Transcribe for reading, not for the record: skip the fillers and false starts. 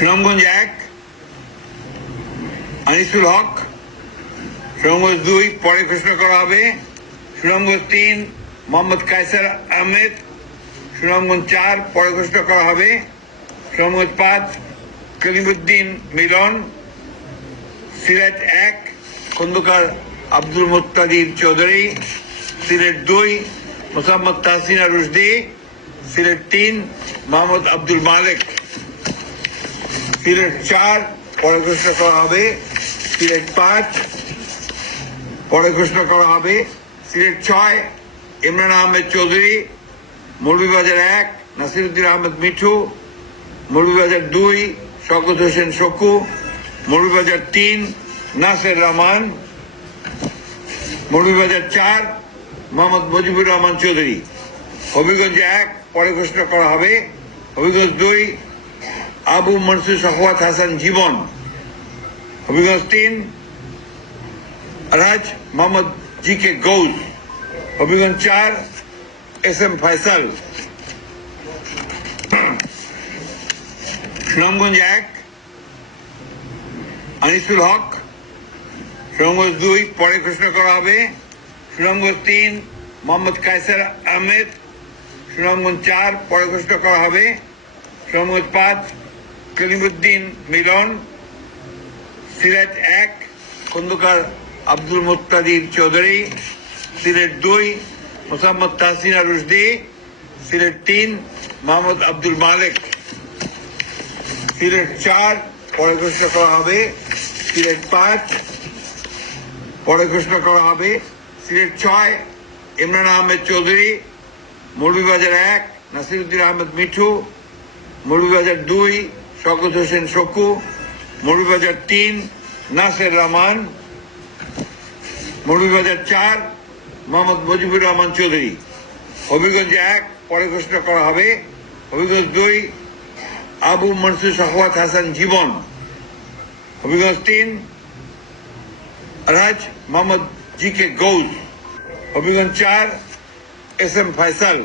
সুনামগঞ্জ 1 আনিসুল হক, সুনামগঞ্জ 2 পরে ঘোষণা করা হবে। সুনামগঞ্জ 3 মোহাম্মদ কায়সার আহমেদ, সুনামগঞ্জ 4 পরে ঘোষণা করা হবে। সুনামগঞ্জ 5 কলিমুদ্দিন মিলন, সিলেট 1 খন্দকার আব্দুল মুত্তাদির চৌধুরী, সিলেট 2 মোসাম্মদ তাহসিনা রুশদি, সিলেট 3 মোহাম্মদ আব্দুল মালিক, সিলেট 4 পরে ঘোষণা করা হবে। সিলেট 5 পরে ঘোষণা করা হবে। সিলেট 6 ইমরান আহমেদ চৌধুরী, মৌলভীবাজার 1 নাসিরুদ্দিন আহমেদ মিঠু, মৌলভীবাজার 2 শওকত হোসেন শকু, মৌলভীবাজার 3 নাসের রহমান, মৌলভীবাজার 4 মোহাম্মদ মুজিবুর রহমান চৌধুরী। হবিগঞ্জ 1 পরে ঘোষণা করা হবে। হবিগঞ্জ 2 আবু মনসুর সাখাওয়াত হাসান জীবন, হবিগঞ্জ 3 রাজ মোহাম্মদ জি কে গৌস, হবিগঞ্জ 4 এস এম ফয়সাল। সুনামগঞ্জ 1 আনিসুল হক, সুনামগঞ্জ 2 পরে ঘোষণা করা হবে। সুনামগঞ্জ 3 মোহাম্মদ কায়সার আহমেদ, সুনামগঞ্জ 4 পরে ঘোষণা করা হবে। সুনামগঞ্জ 5 কলিমুদ্দিন মিলন, সিলেট 1 খন্দকার আব্দুল মুত্তাদির চৌধুরী, সিলেট 2 মোসাম্মদ তাহসিনা রুশদি, সিলেট 3 মোহাম্মদ আব্দুল মালিক, সিলেট 4 পরে ঘোষণা করা হবে। সিলেট 5 পরে ঘোষণা করা হবে। সিলেট 6 ইমরান আহমেদ চৌধুরী, মৌলভীবাজার 1 নাসিরুদ্দিন আহমেদ মিঠু, মৌলভীবাজার 2 শওকত হোসেন শকু, মৌলভীবাজার 3 নাসের রহমান, মৌলভীবাজার 4 মোহাম্মদ মুজিবুর রহমান চৌধুরী। হবিগঞ্জ 1 পরে ঘোষণা করা হবে। হবিগঞ্জ 2 আবু মনসুর সাখাওয়াত হাসান জীবন, হবিগঞ্জ 3 রাজ মোহাম্মদ জি কে গৌস, হবিগঞ্জ 4 এস এম ফয়সাল।